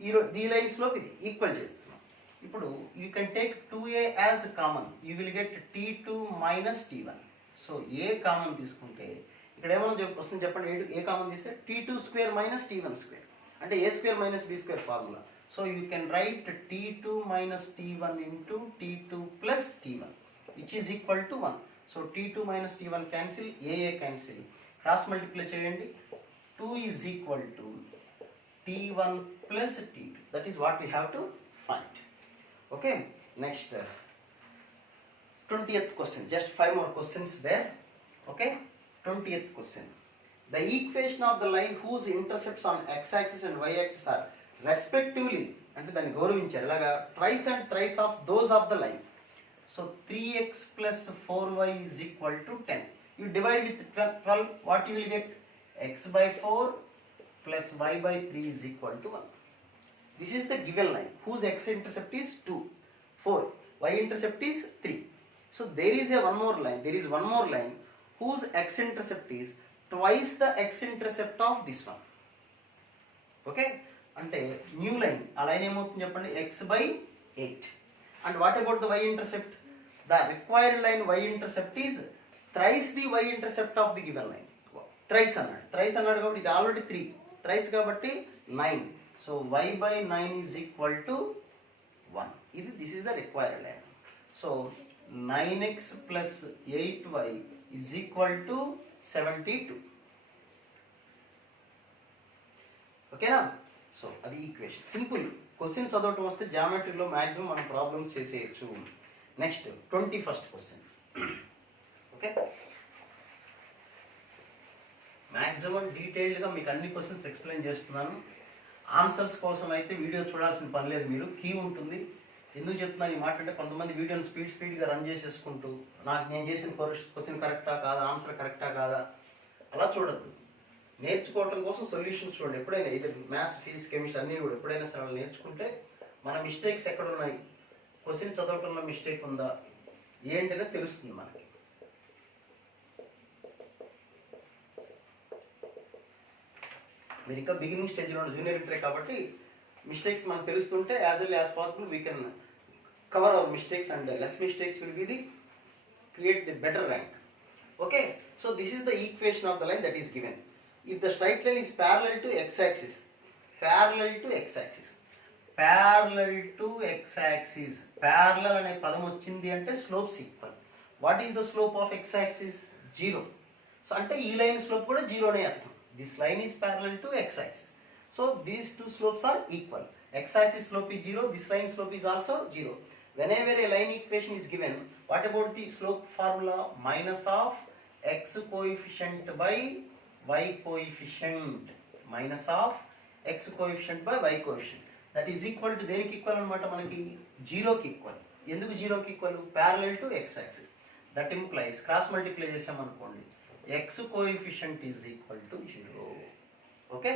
ఈ లైన్ స్లోప్ ఇది, ఈక్వల్ చేస్తున్నాం. ఇప్పుడు you can take 2a as common, you will get t2 minus t1. So a common తీసుకుంటే ఇక్కడ ఏమన్నా వస్తుంది చెప్పండి, ఏ కామన్ తీస్తే t2 square minus t1 square, అంటే a square minus b square formula. So you can write t2 minus t1 into t2 plus t1 which is equal to 1. So t2 minus t1 cancel, a cancel, cross multiply చేయండి. 2 is equal to t1 plus t2. That is what we have to find. Okay, next 20th question. Just 5 more questions there. Okay, 20th question. The equation of the line whose intercepts on x-axis and y-axis are respectively, అంటే దాన్ని గౌరవించారు ఎలాగా, twice and thrice of those of the line. So 3x plus 4y is equal to 10. You divide with 12. What you will get? x/4 plus y/3 is equal to 1. This is the given line whose x-intercept is 2, 4, y-intercept is 3. So there is one more line whose x-intercept is twice the x-intercept of this one. Okay, అంటే new line, ఆ లైన్ ఏమవుతుంది చెప్పండి, x/8. And what about the y-intercept? The required line y-intercept is thrice the y-intercept of the given line. Thrice అన్నాడు కాబట్టి ఇది already 3, thrice కాబట్టి 9. So y/9 is equal to 1. This is the required line. So 9x plus 8y is equal to 72. ఓకేనా? సో అది equation. Simple question చదవటం వస్తే జామెట్రీలో మ్యాక్సిమం మనం ప్రాబ్లమ్స్ చేసేయచ్చు. Next 21st question. Okay, maximum డీటెయిల్డ్గా మీకు అన్ని క్వశ్చన్స్ ఎక్స్ప్లెయిన్ చేస్తున్నాను. ఆన్సర్స్ కోసం అయితే వీడియో చూడాల్సిన పని లేదు, మీరు కీ ఉంటుంది. ఎందుకు చెప్తున్నాను ఈ మాట అంటే, కొంతమంది వీడియోని స్పీడ్గా రన్ చేసేసుకుంటూ నేను చేసిన క్వశ్చన్ కరెక్టా కాదా, ఆన్సర్ కరెక్టా కాదా అలా చూడద్దు. నేర్చుకోవడం కోసం సొల్యూషన్స్ చూడండి. ఎప్పుడైనా ఇది మ్యాథ్స్, ఫిజిక్స్, కెమిస్ట్రీ అన్నీ కూడా ఎప్పుడైనా సరే నేర్చుకుంటే మన మిస్టేక్స్ ఎక్కడ ఉన్నాయి, క్వశ్చన్ చదవటంలో మిస్టేక్ ఉందా ఏంటనే తెలుస్తుంది మనకి. మీరు ఇంకా బిగినింగ్ స్టేజ్లో జూనియర్ ఇంటరే కాబట్టి మిస్టేక్స్ మనకు తెలుస్తుంటే as L as possible we can cover our mistakes and less mistakes will be the create the better rank. Okay, so this is the equation of the line that is given. If the straight line is parallel to x-axis parallel to x-axis. Parallel to x-axis. Parallel అనే పదం వచ్చింది అంటే slopes equal. What is the slope of x-axis? 0. సో అంటే ఈ line slope కూడా 0 అనే అర్థం. This line is parallel to x-axis. So these two slopes are equal. X-axis slope is 0. This line slope is also 0. Whenever a line equation is given, what about the slope formula? Minus of x coefficient by y coefficient. Minus of x coefficient by y coefficient. That is equal to దేనికి ఈక్వల్ అనమాట మనకి 0 కి ఈక్వల్. ఎందుకు 0 కి equal? Parallel to x axis. That implies cross multiply చేసాం అనుకోండి x coefficient is equal to 0. ఓకే,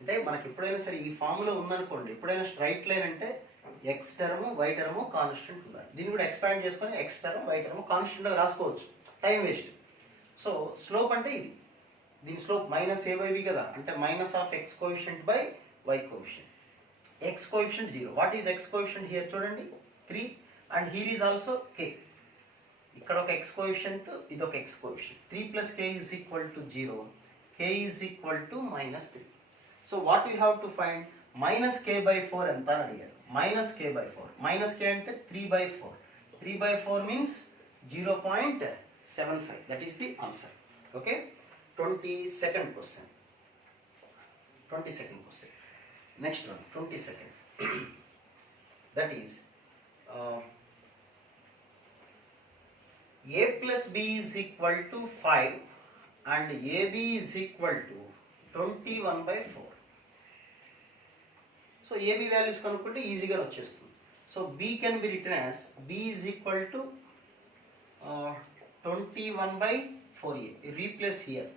అంటే మనకి ఎప్పుడైనా సరే ఈ ఫార్ములా ఉందనుకోండి, ఎప్పుడైనా స్ట్రైట్ లైన్ అంటే x term y term constant ఉండాలి. దీన్ని కూడా ఎక్స్పాండ్ చేసుకొని x టర్మ్ y టర్మ్ కాన్స్టెంట్గా రాసుకోవచ్చు, టైం వేస్ట్. సో స్లోప్ అంటే ఇది, దీని slope minus a by b కదా, అంటే minus of x coefficient by y coefficient. x coefficient 0. What is x coefficient here? చూడండి 3 and here is also k. ఇక్కడ ఒక x కోఎఫిషియంట్, ఇది ఒక x coefficient. 3 plus k is equal to 0, k is equal to minus 3. So what you have to find? Minus k by 4 ఎంత అని అడిగాడు. Minus k by 4, minus k అంటే 3 బై 4. 3 బై 4 మీన్స్ 0.75. That is the answer. Okay, 22nd question. 22nd question. Next one, 22nd. That is a plus b is equal to 5 and ab is equal to 21 by 4. So ab values కనుక్కుంటే ఈజీగా వచ్చేస్తుంది. So b can be written as b is equal to 21 by 4a. Replace here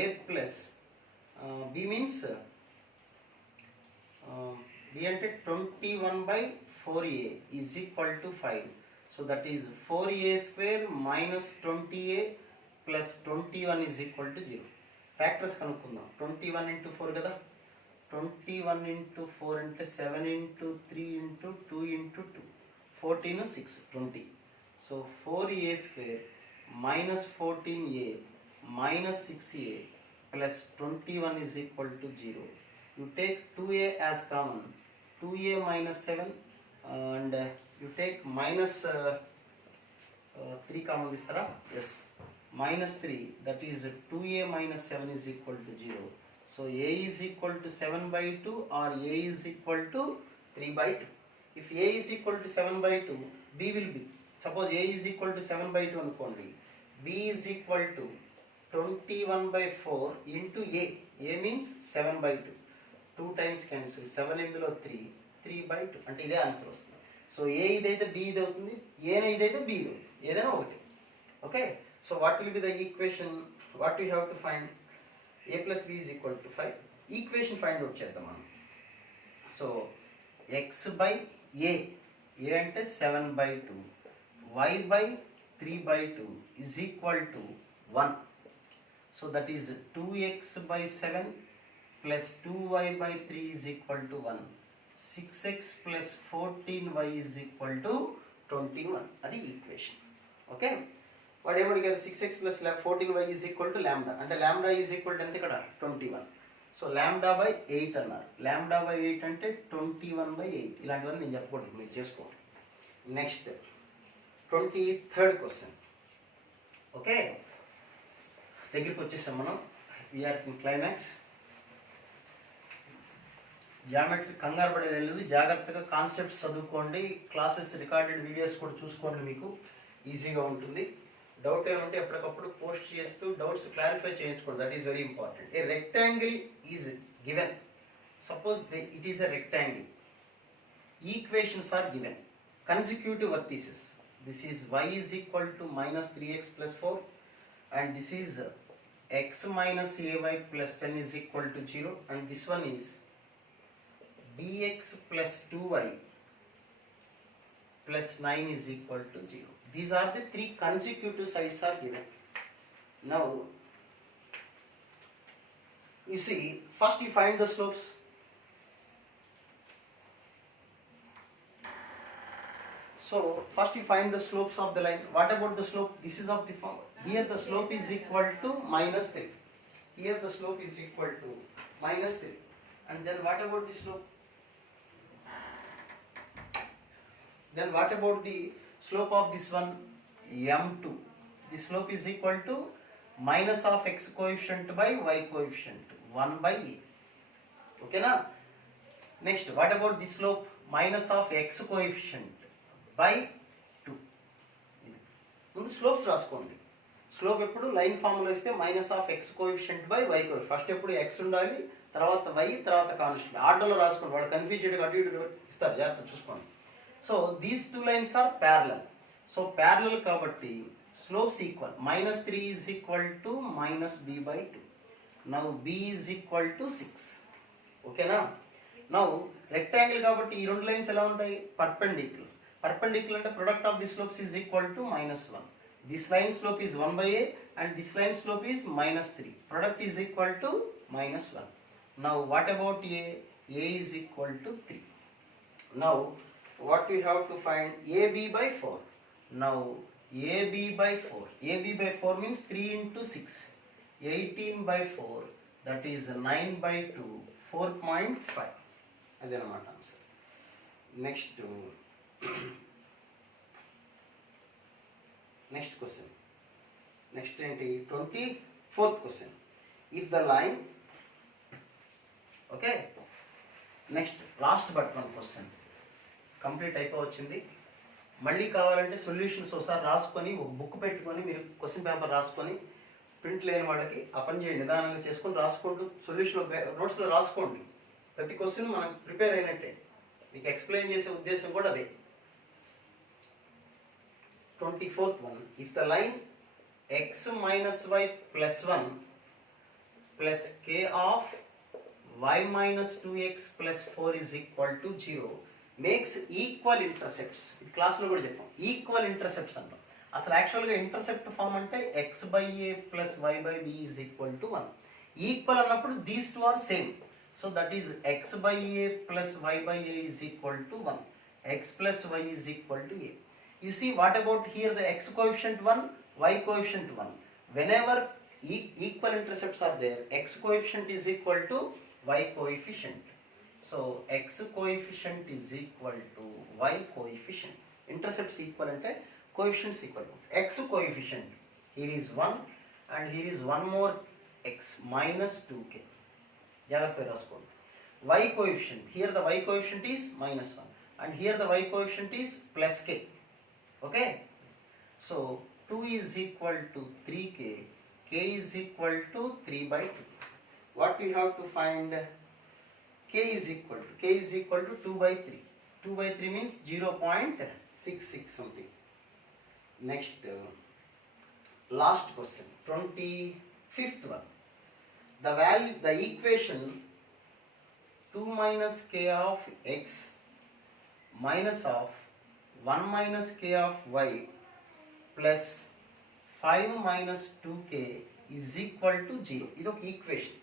a plus b means b అంటే 21 by 4a is equal to 5. So that is 4a square minus 20a plus 21 is equal to 0. Factors కనుక్కుందాం. 21 into 4 కదా, 21 into 4 అంటే 7 into 3 into 2 into 2, 14 6 20. So 4a square minus 14a minus 6a plus 21 is equal to 0. You take 2a as common, 2a minus 7 and you take minus 3 common this tara. Yes, minus 3, that is 2a minus 7 is equal to 0. So a is equal to 7 by 2 or a is equal to 3 by 2. If a is equal to 7 by 2, b will be, suppose a is equal to 7 by 2 అనుకోండి, b is equal to 21 by 4 into a. a means 7 by 2. 2 times cancel, 7 ఇందులో 3, 3 by 2 అంటే ఇదే ఆన్సర్ వస్తుంది. సో ఏ ఇదైతే బి ఇది అవుతుంది, ఏనే ఇదైతే బి ఇది అవుతుంది, ఏదైనా ఒకటి. Okay, so what will be the equation? What you have to find? a plus b is equal to 5. Equation find out చేద్దాం మనం. So x by a, a అంటే 7 by 2, y by 3 by 2 is equal to 1. So that is 2x by 7 plus 2y by 3 is equal to 1. 6x plus 14y is equal to 21. అది equation. Okay, వాడు ఏమడిగారు? 6x plus 14y is equal to lambda, అంటే lambda is equal to ఎంత ఇక్కడ? 21. So lambda by 8 అన్నారు. lambda by 8 అంటే 21 by 8. ఇలాంటివన్నీ నేను చెప్పకూడదు, మీరు చేసుకోండి. Next 23rd question. ఓకే, దగ్గరికి వచ్చేసాం మనం. We are in climax. జామెట్రీ కంగారు పడేది లేదు, జాగ్రత్తగా కాన్సెప్ట్స్ చదువుకోండి. క్లాసెస్ రికార్డెడ్ వీడియోస్ కూడా చూసుకోండి, మీకు ఈజీగా ఉంటుంది. డౌట్ ఏమంటే ఎప్పటికప్పుడు పోస్ట్ చేస్తూ డౌట్స్ క్లారిఫై చేయించుకోండి. That is very important. A rectangle is given. Suppose it is a rectangle. Equations are given. Consecutive vertices. This is y is equal to minus 3x plus 4 and this is x minus ay plus 10 is equal to 0 and this one is bx plus 2y plus 9 is equal to 0. These are the three consecutive sides are given. Now you see, first you find the slopes. So first you find the slopes of the line. What about the slope? This is of the form. Here the slope is equal to minus 3. Here the slope is equal to minus 3. And then what about the slope? Then what about the slope of this one? M2. The slope is equal to minus of x coefficient by y coefficient, 1 by a. Okay na? Next, what about the slope? Minus of x coefficient by 2. ముందు స్లోప్స్ రాసుకోండి. Slope ఎప్పుడు line formula ఇస్తే minus of x coefficient by y coefficient. First ఎప్పుడు x ఉండాలి, తర్వాత వై, తర్వాత కాన్స్టెంట్. ఆర్డర్లో రాసుకోండి, వాళ్ళు కన్ఫ్యూజ్ చేయడం అటు ఇటు ఇస్తారు, జాగ్రత్త చూసుకోండి. So these two lines are parallel. So parallel కాబట్టి slopes equal. -3 is equal to -b by 2. Now b is equal to 6. ఓకేనా? నౌ రెక్టాంగిల్ కాబట్టి ఈ రెండు లైన్స్ ఎలా ఉంటాయి? పర్పెండిక్యులర్. Perpendicular అంటే product of the slopes is equal to -1. This line slope is 1 by a and this line slope is -3. Product is equal to -1. Now what about a? A is equal to 3. Now what we have to find? AB by 4. Now AB by 4. AB by 4 means 3 into 6. 18 by 4. That is 9 by 2. 4.5. అదేనమాట answer. Next next question. Next 24th question. If the line, okay, next last but one question complete అయిపోవచ్చింది. మళ్ళీ కావాలంటే సొల్యూషన్స్ ఒకసారి రాసుకొని ఒక బుక్ పెట్టుకొని మీరు question paper రాసుకొని ప్రింట్ లేని వాళ్ళకి ఆ పని చేయండి, నిదానంగా చేసుకొని రాసుకుంటూ సొల్యూషన్ నోట్స్లో రాసుకోండి. ప్రతి క్వశ్చన్ మనం ప్రిపేర్ అయినట్టే, మీకు ఎక్స్ప్లెయిన్ చేసే ఉద్దేశం కూడా అదే. 24th one. If the line x minus y plus 1 plus k of y minus 2x plus 4 is equal to 0 makes equal intercepts. ఇది క్లాస్లో కూడా చెప్పాం, ఈక్వల్ ఇంటర్సెప్ట్స్ అంటాం. అసలు యాక్చువల్గా ఇంటర్సెప్ట్ ఫామ్ అంటే x by a plus y by b is equal to 1. Equal అన్నప్పుడు these two are same. So that is x by a plus y by a is equal to 1. x plus y is equal to a. You see, what about here the x coefficient 1, y coefficient 1. Whenever equal intercepts are there, x coefficient is equal to y coefficient. So x coefficient is equal to y coefficient. Intercepts equal ante coefficients equal. X coefficient here is 1 and here is one more x minus 2k. జాగ్రత్తగా రాసుకోండి. Y coefficient, here the y coefficient is -1 and here the y coefficient is plus k. Okay, so 2 is equal to 3k, k is equal to 3 by 2. What we have to find? K is equal to 2 by 3. 2 by 3 means 0.66 something. Next, last question, 25th one. The equation 2 minus k of x minus of 1 minus k of y plus 5 minus 2k is equal to 0. ఇది ఒక equation.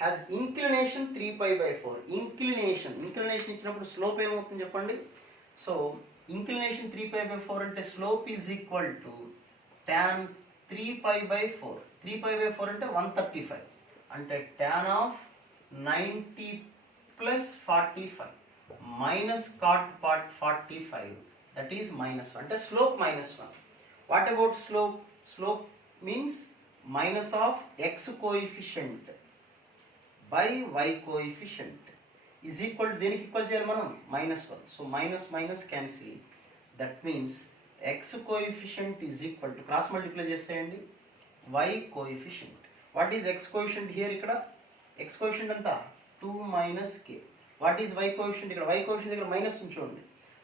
Has inclination 3 pi by 4. ఇంక్లినేషన్ ఇచ్చినప్పుడు స్లోప్ ఏమవుతుంది చెప్పండి. So inclination 3 pi by 4 అంటే slope is equal to tan 3 pi by 4. 3 pi by 4 అంటే 135 అంటే tan of 90 plus 45 minus cot part 45. That is -1 అంటే స్లోప్ -1. What about slope? Slope means minus of x coefficient by y coefficient is equal to దేనికి ఈక్వల్ చేయాలి మనం? -1. So minus minus cancel. That means x coefficient is equal to cross multiply చేసేయండి y coefficient. What is x coefficient here? ఇక్కడ x coefficient అంతా 2 minus k. What is y coefficient? ఇక్కడ y coefficient దగ్గర మైనస్ ఉంచండి.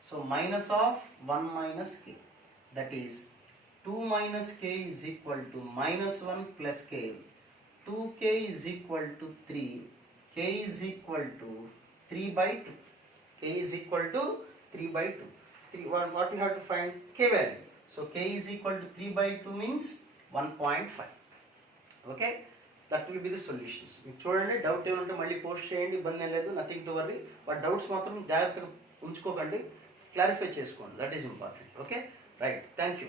So minus of 1 minus k, that is 2 minus k is equal to -1 plus k. 2k is equal to 3. K is equal to 3 by 2. K is equal to 3 by 2. What we have to find? K value. So k is equal to 3 by 2 means 1.5. Okay, that will be the solutions. మీకు చూడండి, డౌట్ ఏమంటే మళ్ళీ పోస్ట్ చేయండి, ఇబ్బంది లేదు, nothing to worry. But doubts మాత్రం జాగ్రత్తగా ఉంచుకోకండి, క్లారిఫై చేసుకోండి. That is important. Okay, right, thank you.